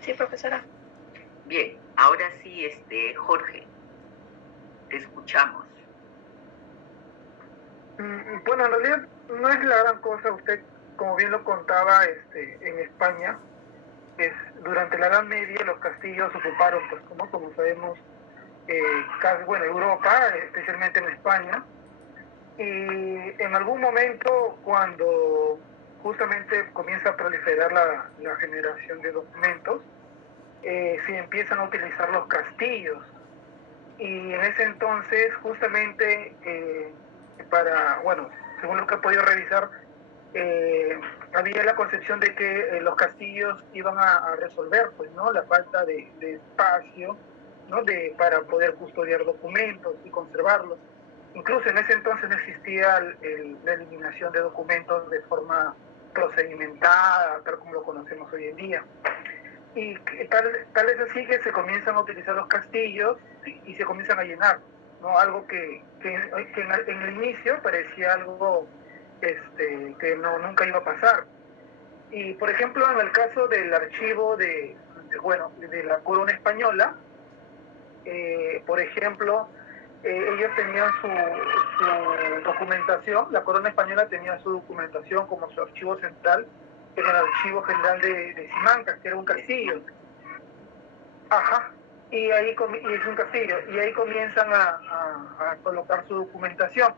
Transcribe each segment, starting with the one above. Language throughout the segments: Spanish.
Sí, profesora. Bien, ahora sí, Jorge, te escuchamos. Bueno, en realidad no es la gran cosa. Usted, como bien lo contaba, en España, durante la Edad Media los castillos ocuparon, pues como sabemos, bueno, Europa, especialmente en España. Y en algún momento, cuando justamente comienza a proliferar la generación de documentos, se empiezan a utilizar los castillos. Y en ese entonces, justamente, bueno, según lo que he podido revisar, había la concepción de que los castillos iban a resolver, pues, ¿no? La falta de espacio, ¿no? Para poder custodiar documentos y conservarlos. Incluso en ese entonces no existía la eliminación de documentos de forma procedimentada, tal como lo conocemos hoy en día. Y tal es así que se comienzan a utilizar los castillos y se comienzan a llenar, ¿no? Algo que en el inicio parecía algo que nunca iba a pasar. Y por ejemplo, en el caso del archivo de la corona española, por ejemplo, ellos tenían su documentación, la corona española tenía su documentación como su archivo central en el Archivo General de Simancas, que era un castillo. Ajá. Y es un castillo. Y ahí comienzan a colocar su documentación.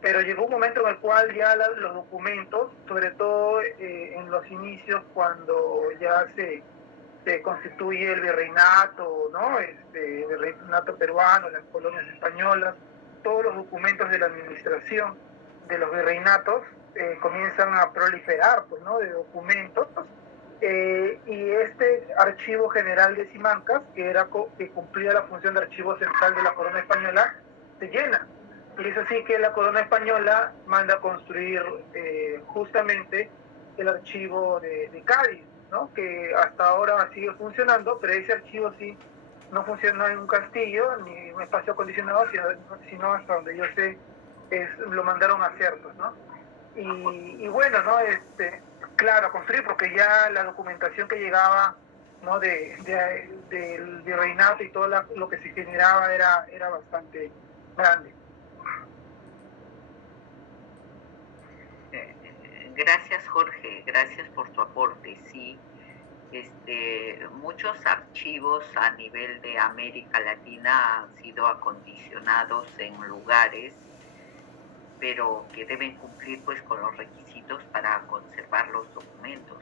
Pero llegó un momento en el cual ya los documentos, sobre todo en los inicios, cuando ya se constituye el virreinato, ¿no? El virreinato peruano, las colonias españolas, todos los documentos de la administración de los virreinatos comienzan a proliferar, pues, ¿no? De documentos. Y este archivo general de Simancas, que cumplía la función de archivo central de la corona española, se llena. Y es así que la corona española manda a construir justamente el archivo de Cádiz, ¿no? Que hasta ahora sigue funcionando, pero ese archivo sí no funciona en un castillo ni en un espacio acondicionado, sino hasta donde yo sé lo mandaron a hacer, pues, ¿no? Y bueno, ¿no? Claro, construir, porque ya la documentación que llegaba, ¿no? Del virreinato y todo lo que se generaba era bastante grande. Gracias, Jorge, gracias por tu aporte. Sí, muchos archivos a nivel de América Latina han sido acondicionados en lugares, pero que deben cumplir pues con los requisitos para conservar los documentos.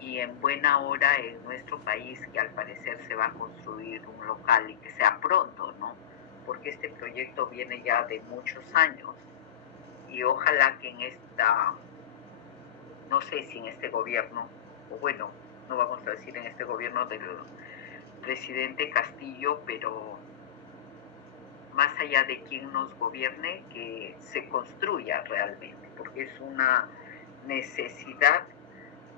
Y en buena hora en nuestro país, que al parecer se va a construir un local y que sea pronto, ¿no? Porque este proyecto viene ya de muchos años y ojalá que en no sé si en este gobierno, o bueno, no vamos a decir en este gobierno del presidente Castillo, pero más allá de quién nos gobierne, que se construya realmente, porque es una necesidad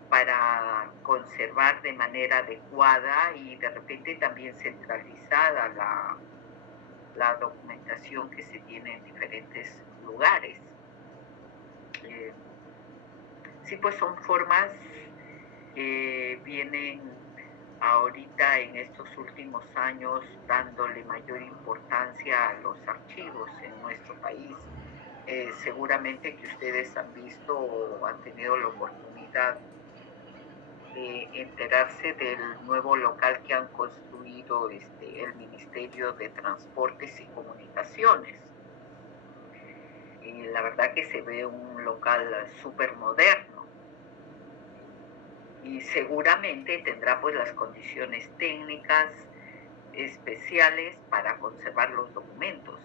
para conservar de manera adecuada y de repente también centralizada la documentación que se tiene en diferentes lugares. Eh, sí, pues son formas que vienen ahorita en estos últimos años dándole mayor importancia a los archivos en nuestro país. Seguramente que ustedes han visto o han tenido la oportunidad de enterarse del nuevo local que han construido el Ministerio de Transportes y Comunicaciones. Y la verdad que se ve un local súper moderno y seguramente tendrá pues las condiciones técnicas especiales para conservar los documentos.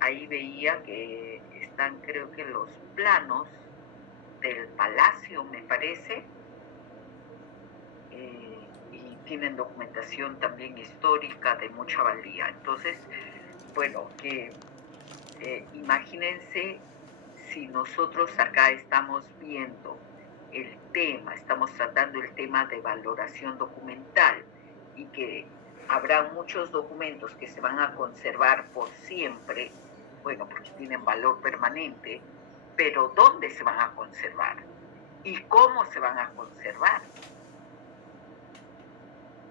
Ahí veía que están, creo que los planos del palacio, me parece, y tienen documentación también histórica de mucha valía. Entonces, bueno, que imagínense si nosotros acá estamos viendo el tema, estamos tratando el tema de valoración documental y que habrá muchos documentos que se van a conservar por siempre, bueno, porque tienen valor permanente, pero ¿dónde se van a conservar? ¿Y cómo se van a conservar?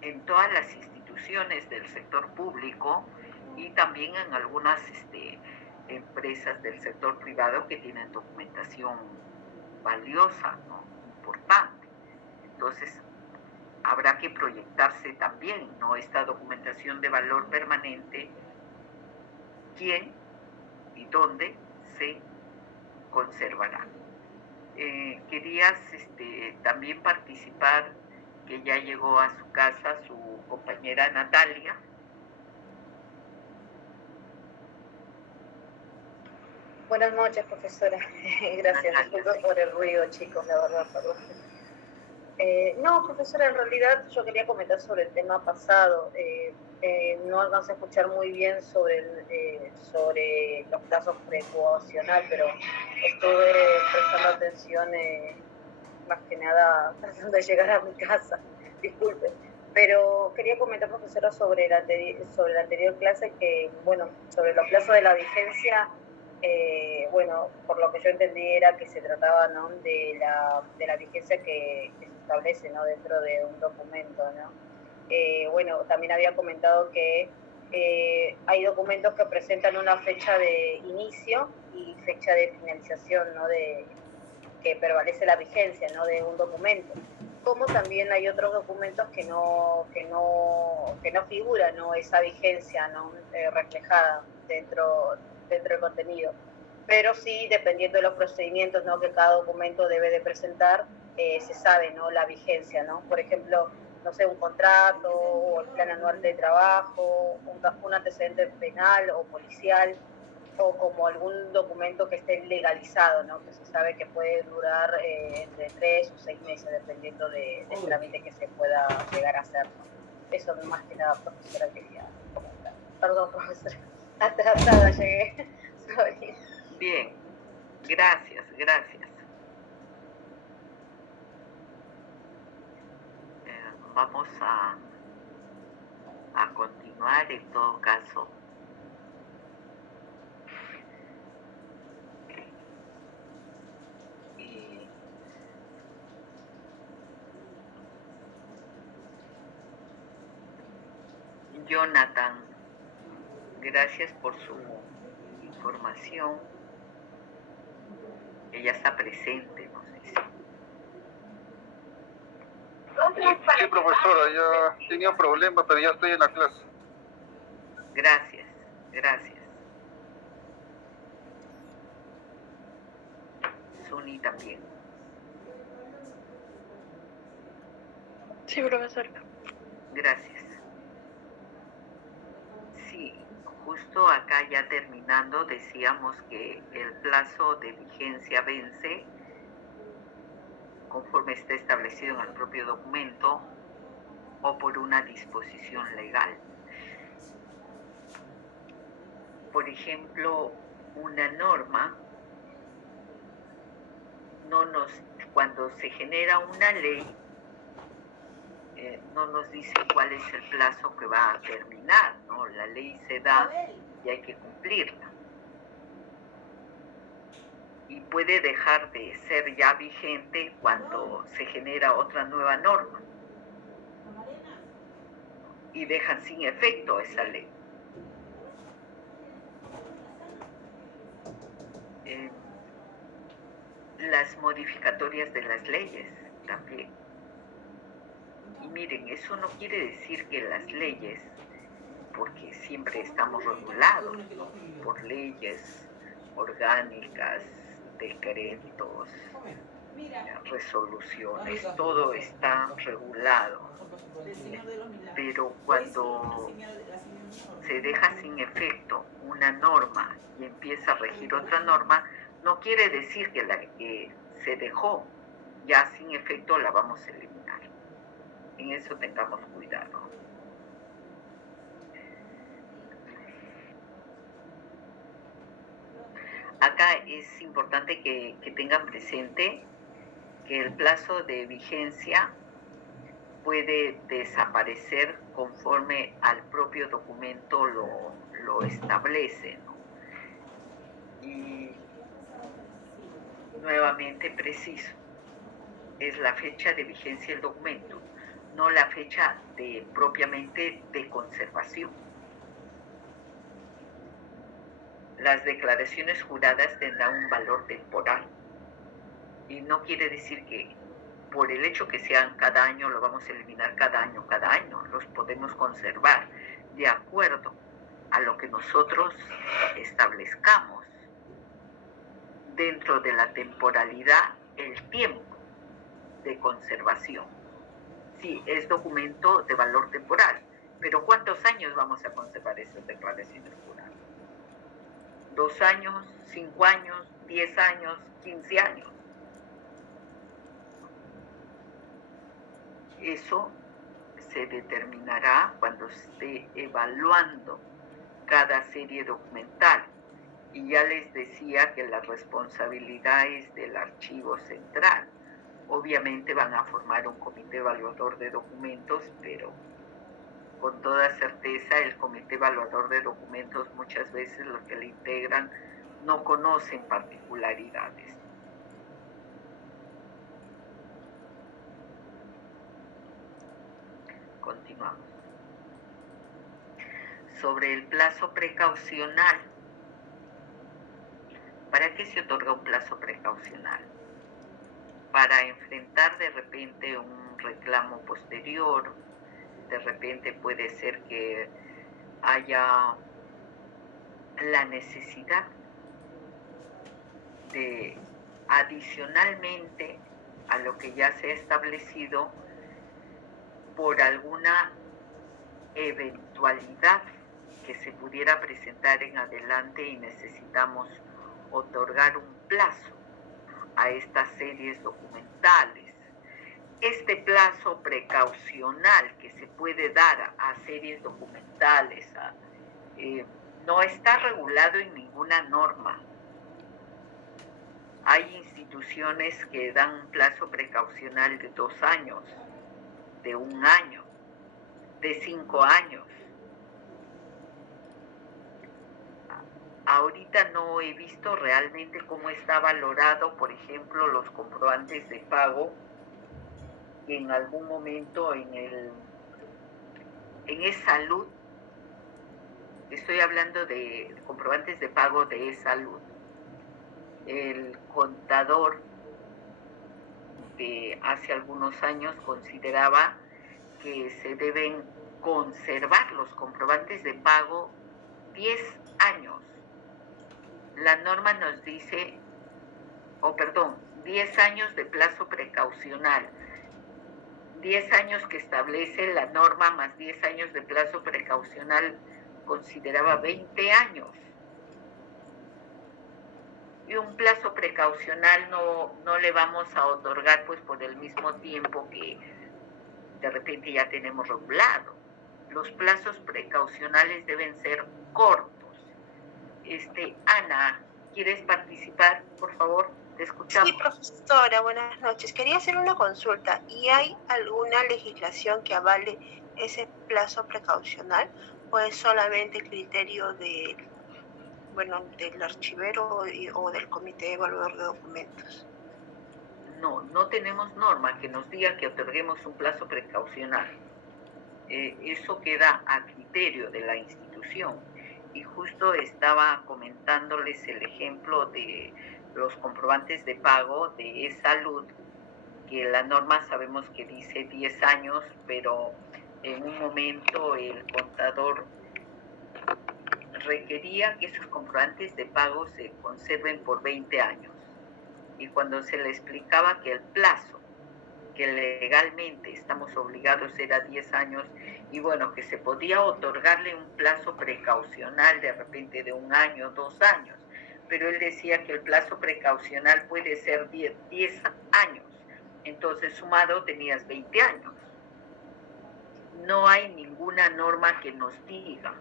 en todas las instituciones del sector público y también en algunas empresas del sector privado que tienen documentación valiosa, ¿no? Importante. Entonces, habrá que proyectarse también, ¿no? Esta documentación de valor permanente, quién y dónde se conservará. Querías también participar, que ya llegó a su casa su compañera Natalia. Buenas noches, profesora. Gracias. Disculpen por el ruido, chicos, la verdad, perdón. No, profesora, en realidad yo quería comentar sobre el tema pasado. No alcancé a escuchar muy bien sobre los plazos precuacional, pero estuve prestando atención más que nada tratando de llegar a mi casa. Disculpe. Pero quería comentar, profesora, sobre la anterior clase que, bueno, sobre los plazos de la vigencia. Bueno, por lo que yo entendí era que se trataba, ¿no?, de la vigencia que se establece, ¿no?, dentro de un documento, ¿no? Bueno, también había comentado que hay documentos que presentan una fecha de inicio y fecha de finalización, ¿no?, que prevalece la vigencia, ¿no?, de un documento. Como también hay otros documentos que no figura, ¿no?, esa vigencia, ¿no?, reflejada dentro del contenido, pero sí, dependiendo de los procedimientos, ¿no?, que cada documento debe de presentar, se sabe, ¿no?, la vigencia, ¿no? Por ejemplo, no sé, un contrato o el plan anual de trabajo, un antecedente penal o policial, o como algún documento que esté legalizado, ¿no?, que se sabe que puede durar entre 3 o 6 meses, dependiendo del trámite que se pueda llegar a hacer, ¿no? Eso más que nada, profesora, quería comentar. Perdón, profesora, atrasada llegué. Sorry. Bien, gracias. Vamos a continuar en todo caso. Jonathan, gracias por su información. Ella está presente, no sé si. Sí, profesora, ya tenía un problema, pero ya estoy en la clase. Gracias. Suni también. Sí, profesora. Gracias. Sí, justo acá ya terminando, decíamos que el plazo de vigencia vence conforme está establecido en el propio documento o por una disposición legal. Por ejemplo, una norma, cuando se genera una ley, no nos dice cuál es el plazo que va a terminar, ¿no? La ley se da y hay que cumplirla. Y puede dejar de ser ya vigente cuando se genera otra nueva norma y dejan sin efecto esa ley. Las modificatorias de las leyes también. Y miren, eso no quiere decir que las leyes, porque siempre estamos regulados, ¿no?, por leyes orgánicas, decretos, resoluciones, todo está regulado. Pero cuando se deja sin efecto una norma y empieza a regir otra norma, no quiere decir que la que se dejó ya sin efecto la vamos a eliminar. En eso tengamos cuidado. Acá es importante que tengan presente que el plazo de vigencia puede desaparecer conforme al propio documento lo establece, ¿no? Y nuevamente preciso, es la fecha de vigencia del documento, no la fecha propiamente de conservación. Las declaraciones juradas tendrán un valor temporal y no quiere decir que por el hecho que sean cada año lo vamos a eliminar cada año, los podemos conservar de acuerdo a lo que nosotros establezcamos dentro de la temporalidad, el tiempo de conservación. Sí, es documento de valor temporal, pero ¿cuántos años vamos a conservar esas declaraciones juradas? 2 años, 5 años, 10 años, 15 años. Eso se determinará cuando esté evaluando cada serie documental. Y ya les decía que la responsabilidad es del archivo central. Obviamente van a formar un comité evaluador de documentos, pero con toda certeza el comité evaluador de documentos muchas veces los que le integran no conocen particularidades. Continuamos. Sobre el plazo precaucional. ¿Para qué se otorga un plazo precaucional? Para enfrentar de repente un reclamo posterior, de repente puede ser que haya la necesidad de, adicionalmente a lo que ya se ha establecido, por alguna eventualidad que se pudiera presentar en adelante y necesitamos otorgar un plazo a estas series documentales. Este plazo precaucional que se puede dar a series documentales no está regulado en ninguna norma. Hay instituciones que dan un plazo precaucional de 2 años, de 1 año, de 5 años. Ahorita no he visto realmente cómo está valorado, por ejemplo, los comprobantes de pago, que en algún momento en E-Salud, estoy hablando de comprobantes de pago de E-Salud, el contador de hace algunos años consideraba que se deben conservar los comprobantes de pago 10 años. La norma nos dice, 10 años de plazo precaucional. 10 años que establece la norma más 10 años de plazo precaucional consideraba 20 años. Y un plazo precaucional no le vamos a otorgar pues por el mismo tiempo que de repente ya tenemos regulado. Los plazos precaucionales deben ser cortos. Ana, ¿quieres participar, por favor? Te escuchamos. Sí, profesora, buenas noches. Quería hacer una consulta. ¿Y hay alguna legislación que avale ese plazo precaucional o es solamente criterio del archivero o del comité evaluador de documentos? No tenemos norma que nos diga que otorguemos un plazo precaucional. Eso queda a criterio de la institución. Y justo estaba comentándoles el ejemplo de los comprobantes de pago de E-Salud, que la norma sabemos que dice 10 años, pero en un momento el contador requería que esos comprobantes de pago se conserven por 20 años. Y cuando se le explicaba que el plazo que legalmente estamos obligados era 10 años, y bueno, que se podía otorgarle un plazo precaucional de repente de 1 año, 2 años, pero él decía que el plazo precaucional puede ser 10 años, entonces sumado tenías 20 años. No hay ninguna norma que nos diga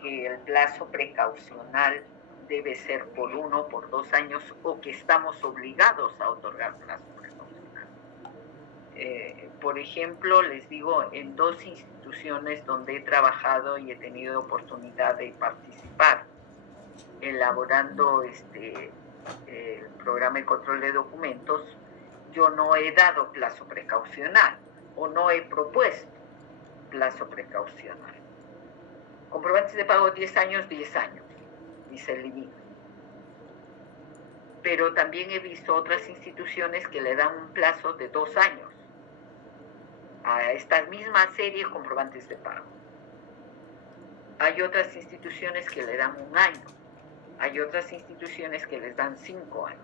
que el plazo precaucional debe ser por 1, por 2 años, o que estamos obligados a otorgar plazo precaucional. Por ejemplo, les digo, en 2 instituciones donde he trabajado y he tenido oportunidad de participar elaborando el programa de control de documentos, yo no he dado plazo precaucional. o no he propuesto plazo precaucional. Comprobantes de pago 10 años y se elimina. Pero también he visto otras instituciones que le dan un plazo de 2 años a esta misma serie de comprobantes de pago. Hay otras instituciones que le dan 1 año. Hay otras instituciones que les dan 5 años.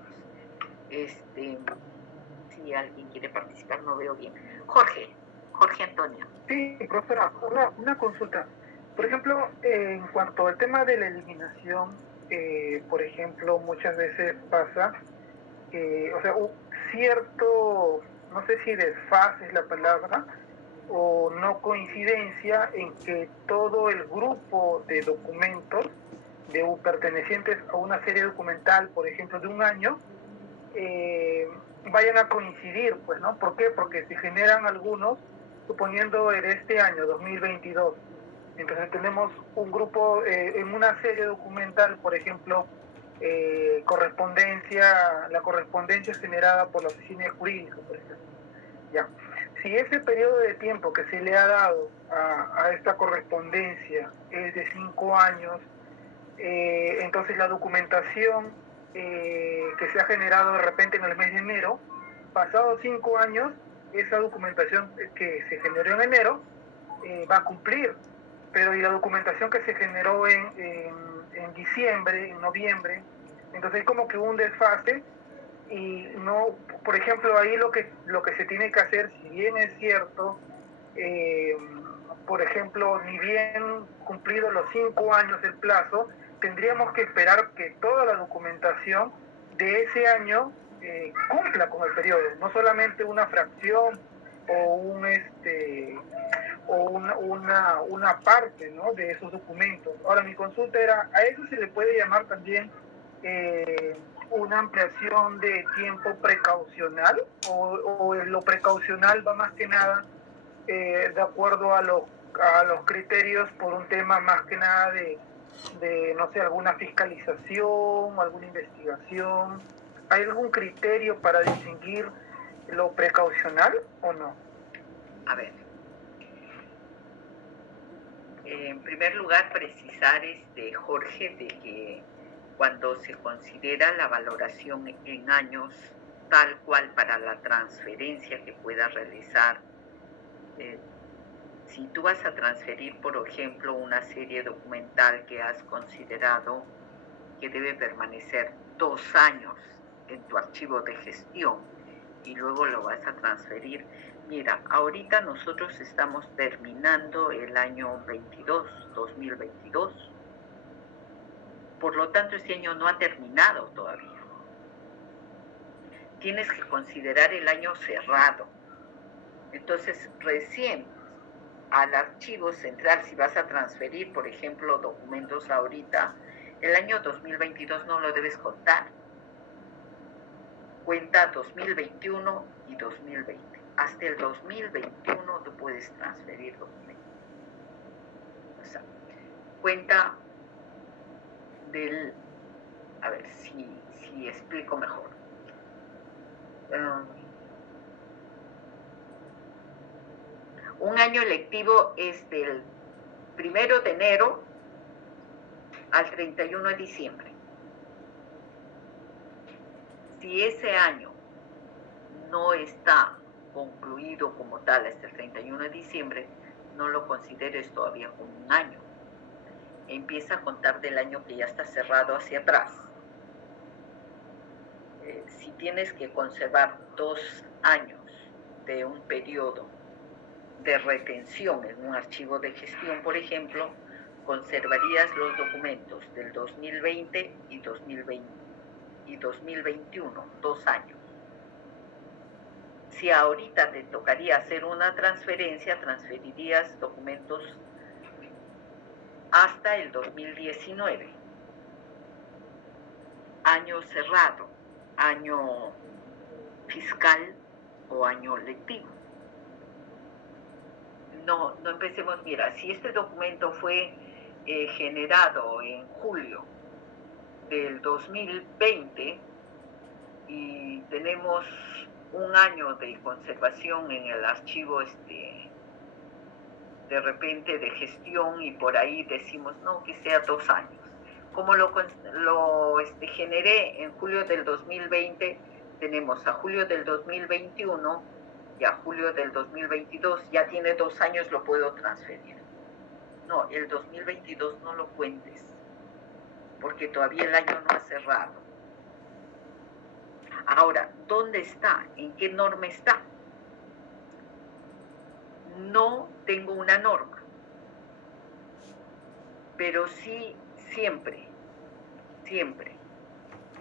Si alguien quiere participar, no veo bien. Jorge Antonio. Sí, profesora, una consulta. Por ejemplo, en cuanto al tema de la eliminación, por ejemplo, muchas veces pasa que, cierto, no sé si desfase es la palabra, o no coincidencia en que todo el grupo de documentos pertenecientes a una serie documental, por ejemplo, de 1 año, vayan a coincidir, pues, ¿no? ¿Por qué? Porque se generan algunos, suponiendo en este año, 2022, entonces tenemos un grupo en una serie documental, por ejemplo, la correspondencia generada por la oficina jurídica, por ejemplo. Ya. Si ese periodo de tiempo que se le ha dado a esta correspondencia es de 5 años, entonces la documentación que se ha generado de repente en el mes de enero, pasados 5 años, esa documentación que se generó en enero va a cumplir, pero y la documentación que se generó en diciembre, en noviembre, entonces hay como que un desfase. Y no, por ejemplo, ahí lo que se tiene que hacer, si bien es cierto, por ejemplo, ni bien cumplido los 5 años el plazo, tendríamos que esperar que toda la documentación de ese año cumpla con el periodo, no solamente una fracción o una parte, ¿no?, de esos documentos. Ahora, mi consulta era, ¿a eso se le puede llamar también una ampliación de tiempo precaucional, o lo precaucional va más que nada de acuerdo a los criterios por un tema más que nada de no sé, alguna fiscalización, alguna investigación? ¿Hay algún criterio para distinguir lo precaucional o no? A ver, en primer lugar precisar, Jorge, de que cuando se considera la valoración en años tal cual para la transferencia que pueda realizar, si tú vas a transferir, por ejemplo, una serie documental que has considerado que debe permanecer 2 años en tu archivo de gestión y luego lo vas a transferir. Mira, ahorita nosotros estamos terminando el año 2022. Por lo tanto, este año no ha terminado todavía. Tienes que considerar el año cerrado. Entonces, recién al archivo central, si vas a transferir, por ejemplo, documentos ahorita, el año 2022 no lo debes contar. Cuenta 2021 y 2020. Hasta el 2021 tú puedes transferir documentos. O sea, cuenta a ver si explico mejor. Un año lectivo es del 1 de enero al 31 de diciembre. Si ese año no está concluido como tal hasta el 31 de diciembre, no lo consideres todavía como un año. Empieza a contar del año que ya está cerrado hacia atrás. Si tienes que conservar 2 años de un periodo de retención en un archivo de gestión, por ejemplo, conservarías los documentos del 2020 y 2021, 2 años. Si ahorita te tocaría hacer una transferencia, transferirías documentos hasta el 2019. Año cerrado, año fiscal o año lectivo. No empecemos, mira, si este documento fue generado en julio del 2020 y tenemos un año de conservación en el archivo de repente de gestión, y por ahí decimos no, que sea 2 años. Como lo generé en julio del 2020, tenemos a julio del 2021 y a julio del 2022, ya tiene 2 años, lo puedo transferir. No, el 2022 no lo cuentes, porque todavía el año no ha cerrado. Ahora, ¿dónde está? ¿En qué norma está? No tengo una norma, pero sí siempre,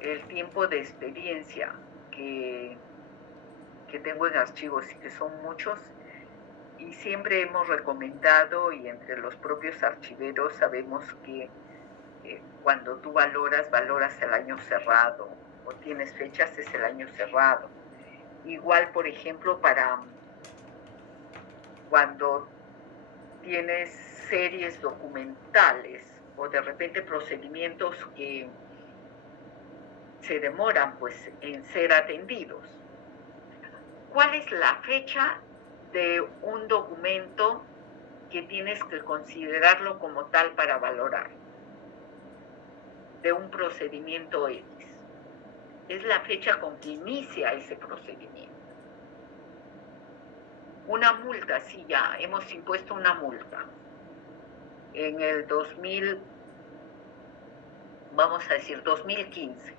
el tiempo de experiencia que tengo en archivos, y que son muchos, y siempre hemos recomendado, y entre los propios archiveros sabemos que cuando tú valoras el año cerrado, o tienes fechas, es el año cerrado. Igual, por ejemplo, para cuando tienes series documentales o de repente procedimientos que se demoran pues en ser atendidos. ¿Cuál es la fecha de un documento que tienes que considerarlo como tal para valorar? De un procedimiento X. Es la fecha con que inicia ese procedimiento. Una multa, sí, ya hemos impuesto una multa. En el 2015.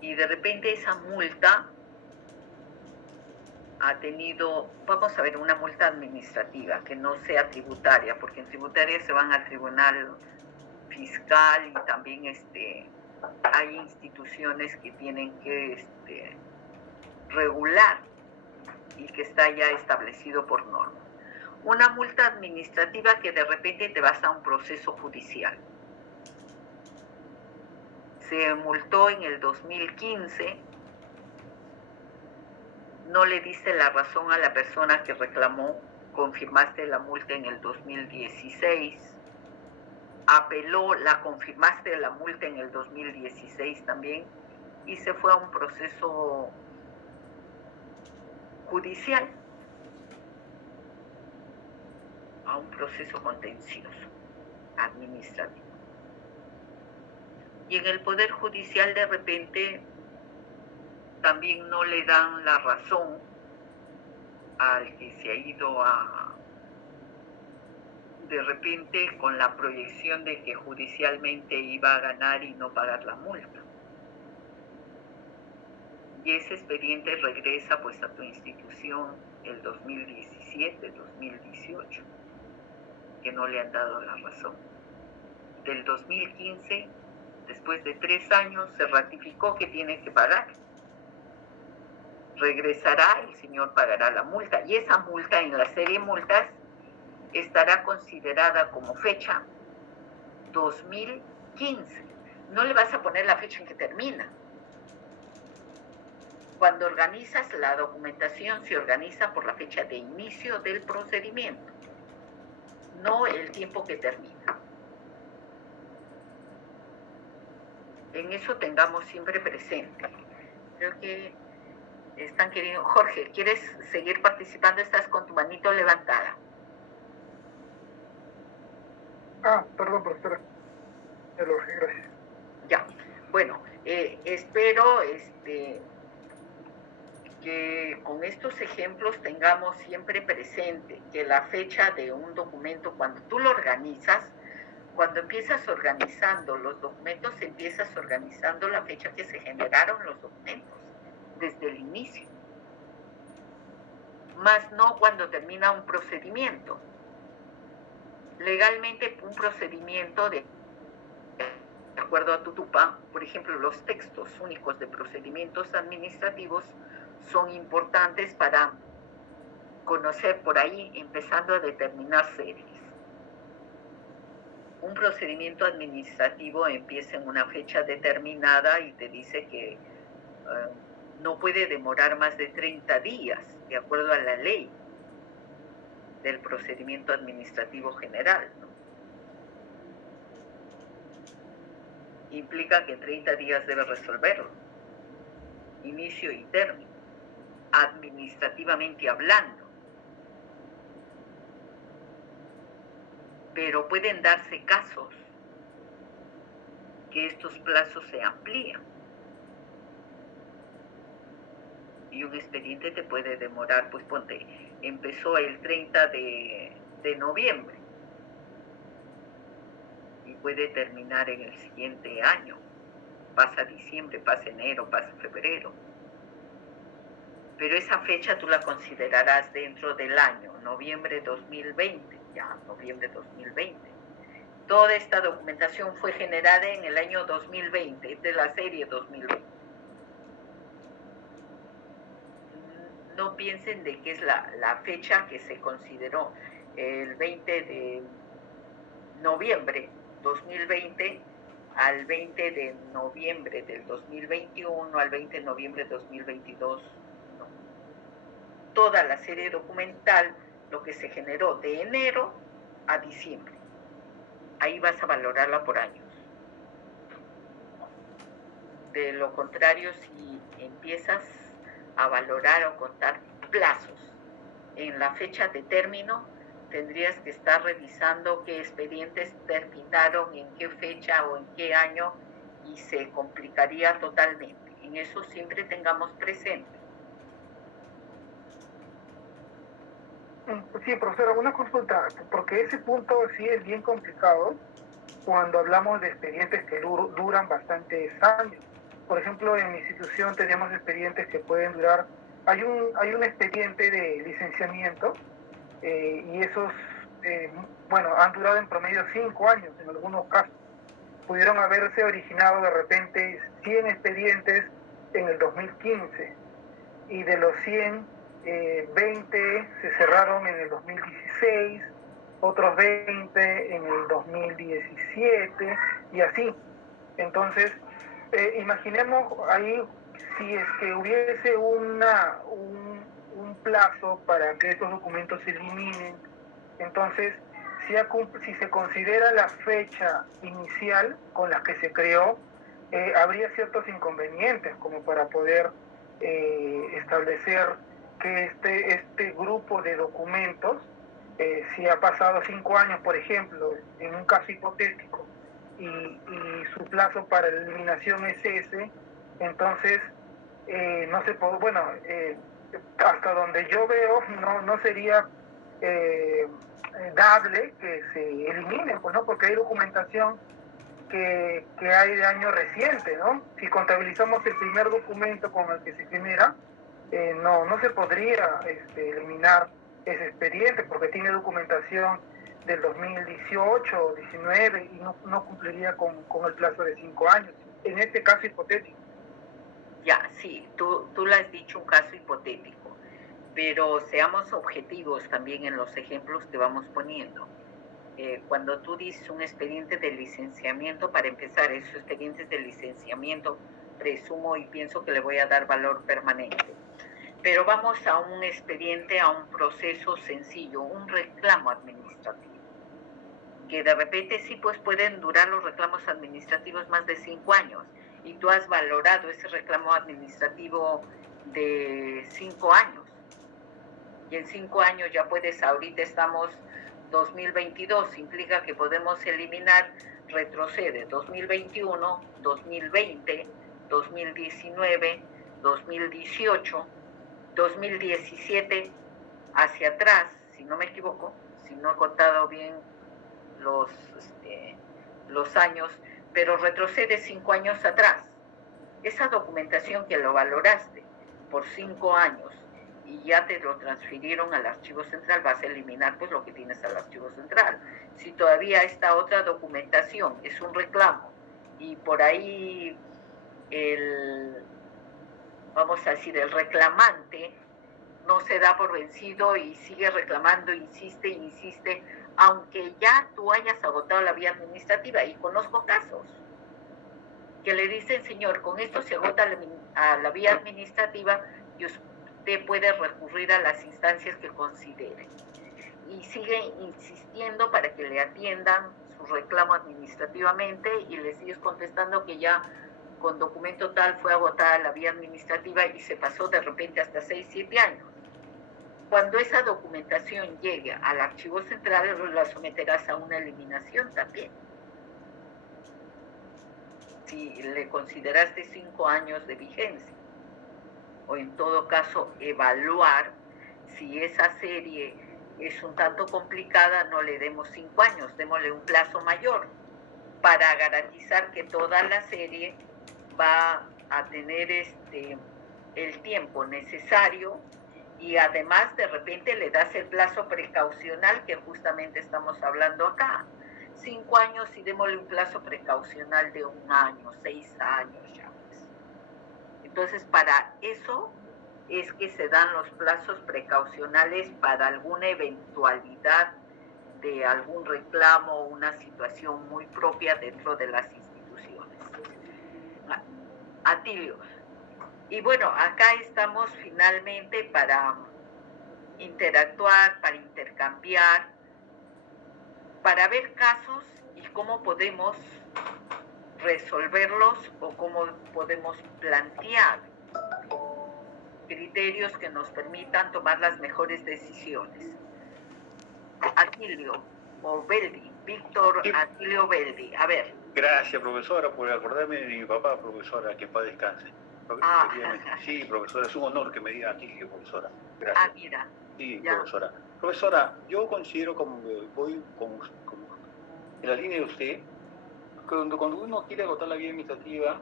Y de repente esa multa ha tenido, vamos a ver, una multa administrativa que no sea tributaria, porque en tributaria se van al tribunal fiscal, y también hay instituciones que tienen que regular, y que está ya establecido por norma. Una multa administrativa que de repente te vas a un proceso judicial. Se multó en el 2015, no le diste la razón a la persona que reclamó, confirmaste la multa en el 2016, apeló, la confirmaste la multa en el 2016 también, y se fue a un proceso judicial, a un proceso contencioso, administrativo. Y en el Poder Judicial de repente también no le dan la razón al que se ha ido de repente con la proyección de que judicialmente iba a ganar y no pagar la multa. Y ese expediente regresa pues a tu institución el 2017, 2018, que no le han dado la razón. Del 2015, después de 3 años, se ratificó que tiene que pagar. Regresará, el señor pagará la multa, y esa multa en la serie de multas estará considerada como fecha 2015. No le vas a poner la fecha en que termina. Cuando organizas la documentación, se organiza por la fecha de inicio del procedimiento, no el tiempo que termina. En eso tengamos siempre presente. Creo que están queriendo. Jorge, ¿quieres seguir participando? Estás con tu manito levantada. Perdón, profesora. Gracias. Ya, bueno, espero que con estos ejemplos tengamos siempre presente que la fecha de un documento, cuando tú lo organizas, cuando empiezas organizando los documentos, empiezas organizando la fecha que se generaron los documentos, desde el inicio. Más no cuando termina un procedimiento. Legalmente, un procedimiento de acuerdo a Tutupa, por ejemplo, los textos únicos de procedimientos administrativos son importantes para conocer por ahí, empezando a determinar series. Un procedimiento administrativo empieza en una fecha determinada y te dice que no puede demorar más de 30 días, de acuerdo a la ley del procedimiento administrativo general, ¿no? Implica que en 30 días debe resolverlo. inicio y término, administrativamente hablando. Pero pueden darse casos que estos plazos se amplían. Y un expediente te puede demorar, pues ponte, empezó el 30 de noviembre y puede terminar en el siguiente año. Pasa diciembre, pasa enero, pasa febrero. Pero esa fecha tú la considerarás dentro del año, noviembre 2020, ya, noviembre 2020. Toda esta documentación fue generada en el año 2020, de la serie 2020. No piensen de que es la fecha que se consideró el 20 de noviembre 2020 al 20 de noviembre del 2021, al 20 de noviembre de 2022. No. Toda la serie documental, lo que se generó de enero a diciembre. Ahí vas a valorarla por años. De lo contrario, si empiezas a valorar o contar plazos en la fecha de término, tendrías que estar revisando qué expedientes terminaron, en qué fecha o en qué año, y se complicaría totalmente. En eso siempre tengamos presente. Sí, profesora, una consulta, porque ese punto sí es bien complicado cuando hablamos de expedientes que duran bastantes años. Por ejemplo, en mi institución tenemos expedientes que pueden durar, hay un expediente de licenciamiento y esos, han durado en promedio 5 años en algunos casos. Pudieron haberse originado de repente 100 expedientes en el 2015 y de los 100, 20 se cerraron en el 2016, otros 20 en el 2017 y así. Entonces, imaginemos ahí si es que hubiese un plazo para que estos documentos se eliminen. Entonces, si se considera la fecha inicial con la que se creó, habría ciertos inconvenientes como para poder establecer que este grupo de documentos, si ha pasado 5 años, por ejemplo, en un caso hipotético, y su plazo para la eliminación es ese, entonces no se puede, hasta donde yo veo, no sería dable que se eliminen, pues, ¿no? Porque hay documentación que hay de año reciente, ¿no? Si contabilizamos el primer documento con el que se genera, no se podría eliminar ese expediente porque tiene documentación del 2018 o 19 y no cumpliría con el plazo de 5 años, en este caso hipotético. Ya, sí, tú lo has dicho, un caso hipotético, pero seamos objetivos también en los ejemplos que vamos poniendo. Cuando tú dices un expediente de licenciamiento, para empezar, esos expedientes de licenciamiento presumo y pienso que le voy a dar valor permanente. Pero vamos a un expediente, a un proceso sencillo, un reclamo administrativo, que de repente sí, pues pueden durar los reclamos administrativos más de 5 años, y tú has valorado ese reclamo administrativo de 5 años, y en 5 años ya puedes, ahorita estamos 2022, implica que podemos eliminar, retrocede 2021, 2020, 2019, 2018, 2017, hacia atrás, si no me equivoco, si no he contado bien los años, pero retrocede 5 años atrás. Esa documentación que lo valoraste por 5 años y ya te lo transfirieron al archivo central, vas a eliminar pues lo que tienes al archivo central. Si todavía esta otra documentación es un reclamo y por ahí vamos a decir, el reclamante no se da por vencido y sigue reclamando, insiste, aunque ya tú hayas agotado la vía administrativa, y conozco casos que le dicen, señor, con esto se agota la vía administrativa y usted puede recurrir a las instancias que considere. Y sigue insistiendo para que le atiendan su reclamo administrativamente y le sigues contestando que ya con documento tal fue agotada la vía administrativa y se pasó de repente hasta 6, 7 años. Cuando esa documentación llegue al archivo central, la someterás a una eliminación también. Si le consideraste 5 años de vigencia, o en todo caso evaluar si esa serie es un tanto complicada, no le demos 5 años, démosle un plazo mayor para garantizar que toda la serie va a tener el tiempo necesario, y además de repente le das el plazo precaucional que justamente estamos hablando acá. 5 años y démosle un plazo precaucional de 1 año, 6 años ya. Entonces, para eso es que se dan los plazos precaucionales para alguna eventualidad de algún reclamo o una situación muy propia dentro de las instituciones. Atilio. Y bueno, acá estamos finalmente para interactuar, para intercambiar, para ver casos y cómo podemos resolverlos o cómo podemos plantear criterios que nos permitan tomar las mejores decisiones. Atilio o Beldi, Víctor Atilio Beldi, a ver. Gracias, profesora, por acordarme de mi papá, profesora, que en paz descanse. Sí, profesora, es un honor que me diga Atilio, profesora. Gracias. Mira. Sí, ya. Profesora. Profesora, yo considero, como voy en la línea de usted, cuando uno quiere agotar la vía administrativa,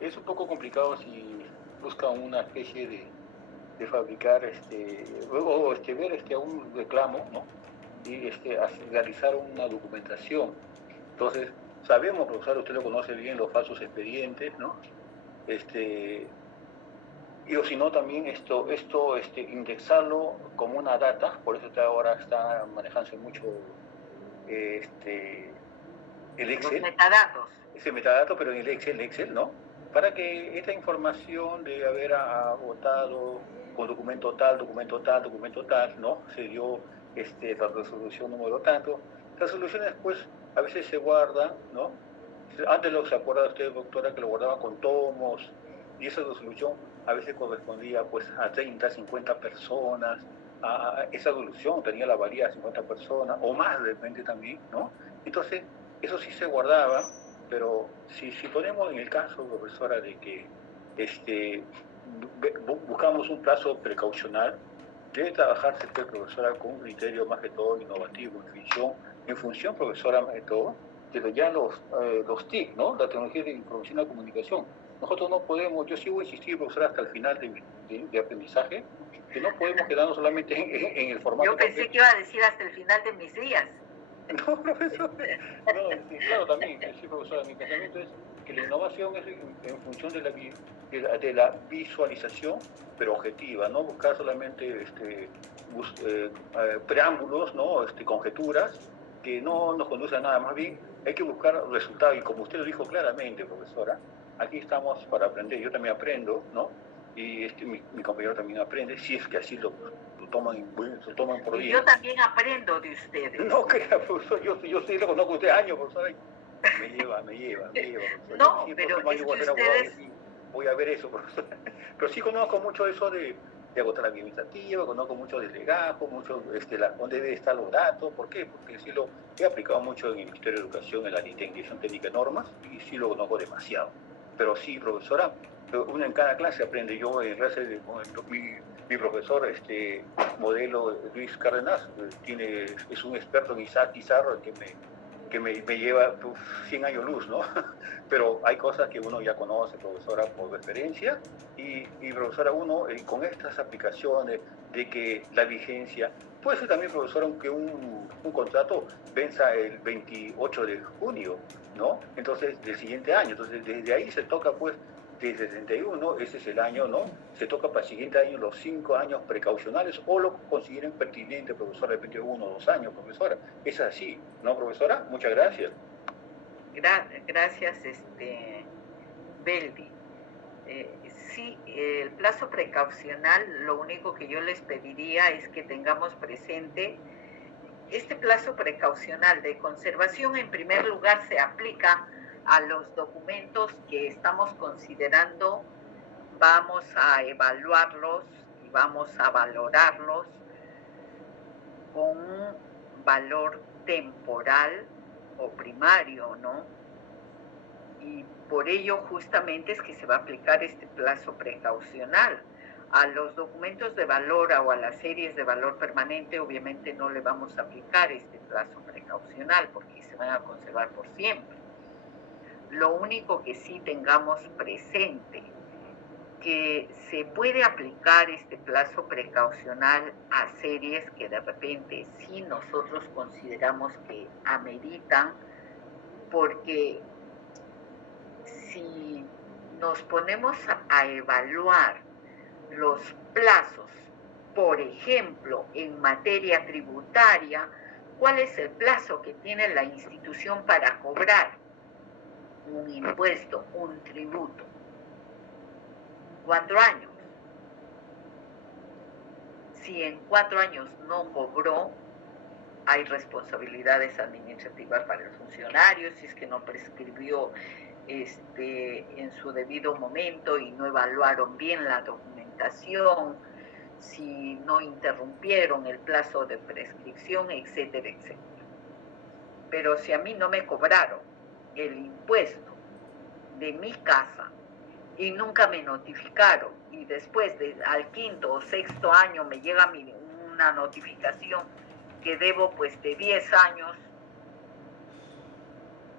es un poco complicado si busca una especie de fabricar, ver un reclamo, ¿no? Y realizar una documentación. Entonces, sabemos, profesor, usted lo conoce bien, los falsos expedientes, ¿no? Y o si no, también indexarlo como una data, por eso ahora está manejándose mucho el Excel. Los metadatos. Ese metadato, pero en el Excel, ¿no? Para que esta información de haber agotado con documento tal, ¿no? Se dio la resolución número tanto. Las resoluciones, pues, a veces se guardan, ¿no? Antes se acuerda usted, doctora, que lo guardaba con tomos, y esa resolución a veces correspondía, pues, a 30, 50 personas. Esa resolución tenía la valía de 50 personas, o más de repente también, ¿no? Entonces, eso sí se guardaba, pero si ponemos en el caso, profesora, de que buscamos un plazo precaucional, debe trabajarse, profesora, con un criterio más que todo innovativo, en función, profesora, más que todo, de ya los TIC, ¿no? La tecnología de información y la comunicación. Nosotros no podemos, yo sí voy a insistir, profesora, hasta el final de aprendizaje, que no podemos quedarnos solamente en el formato. Yo pensé que iba a decir hasta el final de mis días. No, profesor. No, sí, claro, también, sí, profesora, mi pensamiento es que la innovación es en función de la visualización, pero objetiva, no buscar solamente preámbulos, ¿no? Conjeturas que no nos conducen a nada. Más bien hay que buscar resultados, y como usted lo dijo claramente, profesora, aquí estamos para aprender. Yo también aprendo, ¿no? Y mi compañero también aprende, si es que así lo toman por bien. Yo también aprendo de ustedes. No crea, profesor, yo sí lo conozco a usted años, profesor. Me lleva, profesor. No, sí, pero es que ustedes... Voy a ver eso, profesor. Pero sí conozco mucho eso de agotar la vía administrativa, conozco mucho del legajo, mucho dónde deben estar los datos. ¿Por qué? Porque sí lo he aplicado mucho en el Ministerio de Educación, en la Dirección Técnica de Normas, y sí lo conozco demasiado. Pero sí, profesora, uno en cada clase aprende. Yo en clase mi profesor, modelo Luis Cárdenas, es un experto en Isaac Pizarro que me lleva 100 años luz, ¿no? Pero hay cosas que uno ya conoce, profesora, por referencia, y profesora, uno con estas aplicaciones de que la vigencia, puede ser también, profesora, aunque un contrato venza el 28 de junio, ¿no? Entonces, del siguiente año. Entonces, desde ahí se toca, pues, desde 61, ese es el año, ¿no? Se toca para el siguiente año los 5 años precaucionales, o lo consideren pertinente, profesora, de repente 1 o 2 años, profesora. Es así, ¿no, profesora? Muchas gracias. Gracias, Beldi. Sí, el plazo precaucional, lo único que yo les pediría es que tengamos presente este plazo precaucional de conservación. En primer lugar, se aplica a los documentos que estamos considerando, vamos a evaluarlos y vamos a valorarlos con un valor temporal o primario, ¿no? Y por ello justamente es que se va a aplicar este plazo precaucional. A los documentos de valor o a las series de valor permanente obviamente no le vamos a aplicar este plazo precaucional porque se van a conservar por siempre. Lo único que sí tengamos presente que se puede aplicar este plazo precaucional a series que de repente sí nosotros consideramos que ameritan, porque si nos ponemos a evaluar los plazos, por ejemplo, en materia tributaria, ¿cuál es el plazo que tiene la institución para cobrar un impuesto, un tributo? 4 años. Si en 4 años no cobró, hay responsabilidades administrativas para el funcionario, si es que no prescribió en su debido momento y no evaluaron bien la documentación, si no interrumpieron el plazo de prescripción, etcétera, etcétera. Pero si a mí no me cobraron el impuesto de mi casa y nunca me notificaron, y después al 5º o 6º año me llega una notificación que debo pues de 10 años,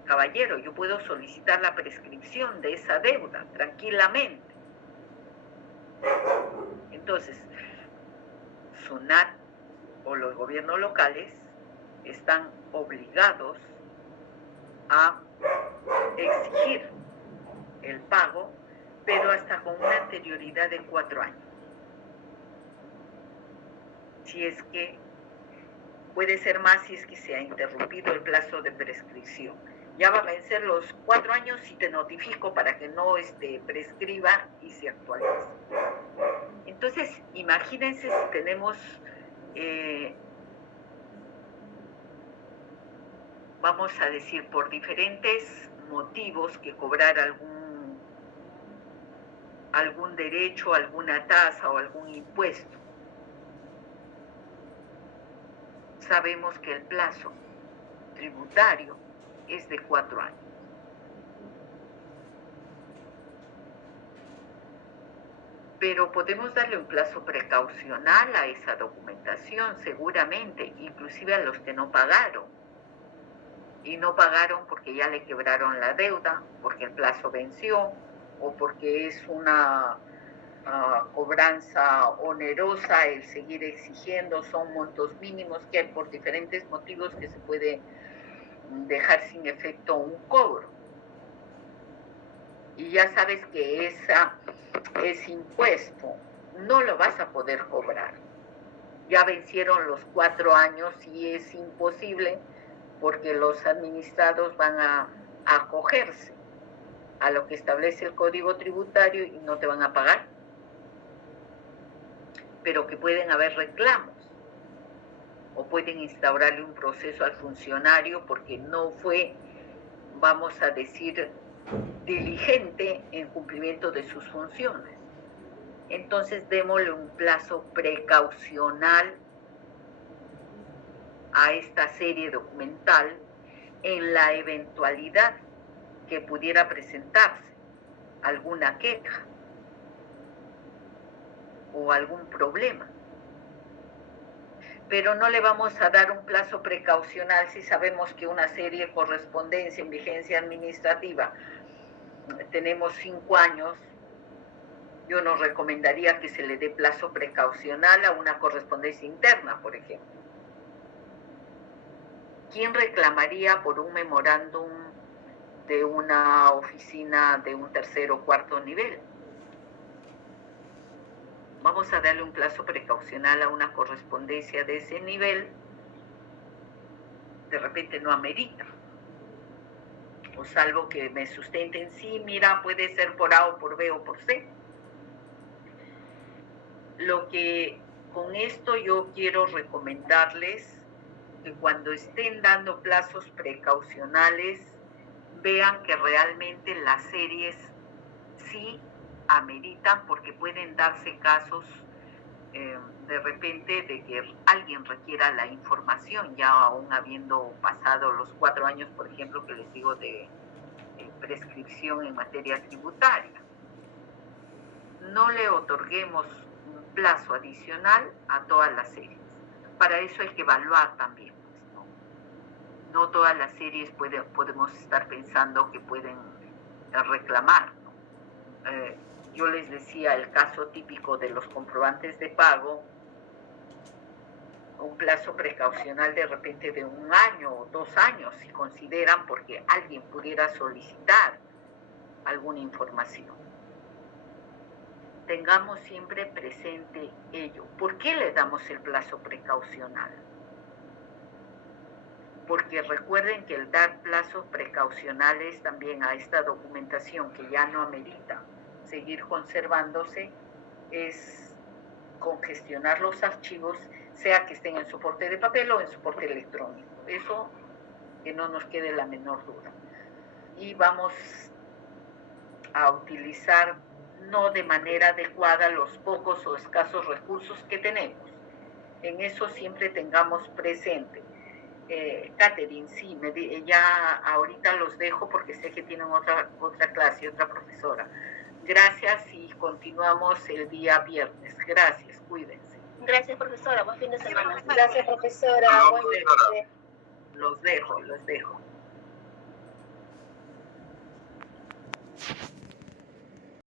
caballero, yo puedo solicitar la prescripción de esa deuda tranquilamente. Entonces, SUNAT o los gobiernos locales están obligados a exigir el pago, pero hasta con una anterioridad de 4 años. Si es que puede ser más, si es que se ha interrumpido el plazo de prescripción. Ya va a vencer los 4 años y te notifico para que no prescriba y se actualice. Entonces, imagínense si tenemos, vamos a decir, por diferentes motivos que cobrar algún derecho, alguna tasa o algún impuesto. Sabemos que el plazo tributario es de 4 años. Pero podemos darle un plazo precaucional a esa documentación, seguramente, inclusive a los que no pagaron. Y no pagaron porque ya le quebraron la deuda, porque el plazo venció, o porque es una cobranza onerosa el seguir exigiendo, son montos mínimos que hay por diferentes motivos que se puede dejar sin efecto un cobro. Y ya sabes que ese impuesto no lo vas a poder cobrar. Ya vencieron los 4 años y es imposible porque los administrados van a acogerse a lo que establece el Código Tributario y no te van a pagar. Pero que pueden haber reclamos o pueden instaurarle un proceso al funcionario porque no fue, vamos a decir, diligente en cumplimiento de sus funciones. Entonces démosle un plazo precaucional a esta serie documental en la eventualidad que pudiera presentarse alguna queja o algún problema. Pero no le vamos a dar un plazo precaucional si sabemos que una serie de correspondencia en vigencia administrativa tenemos 5 años. Yo no recomendaría que se le dé plazo precaucional a una correspondencia interna, por ejemplo. ¿Quién reclamaría por un memorándum de una oficina de un 3º o 4º nivel? Vamos a darle un plazo precaucional a una correspondencia de ese nivel, de repente no amerita. O salvo que me sustenten, sí, mira, puede ser por A o por B o por C. Lo que con esto yo quiero recomendarles que cuando estén dando plazos precaucionales vean que realmente las series sí ameritan, porque pueden darse casos de repente de que alguien requiera la información, ya aún habiendo pasado los 4 años, por ejemplo, que les digo de prescripción en materia tributaria. No le otorguemos un plazo adicional a todas las series. Para eso hay que evaluar también. No todas las series podemos estar pensando que pueden reclamar, ¿no? Yo les decía el caso típico de los comprobantes de pago, un plazo precaucional de repente de 1 año o 2 años, si consideran, porque alguien pudiera solicitar alguna información. Tengamos siempre presente ello. ¿Por qué le damos el plazo precaucional? Porque recuerden que el dar plazos precaucionales también a esta documentación que ya no amerita seguir conservándose es congestionar los archivos, sea que estén en soporte de papel o en soporte electrónico. Eso que no nos quede la menor duda. Y vamos a utilizar no de manera adecuada los pocos o escasos recursos que tenemos. En eso siempre tengamos presente. Catherine, sí, ya ahorita los dejo porque sé que tienen otra clase, otra profesora. Gracias y continuamos el día viernes. Gracias, cuídense. Gracias, profesora. Buen fin de semana. Gracias, profesora. Buen fin de semana. Los dejo.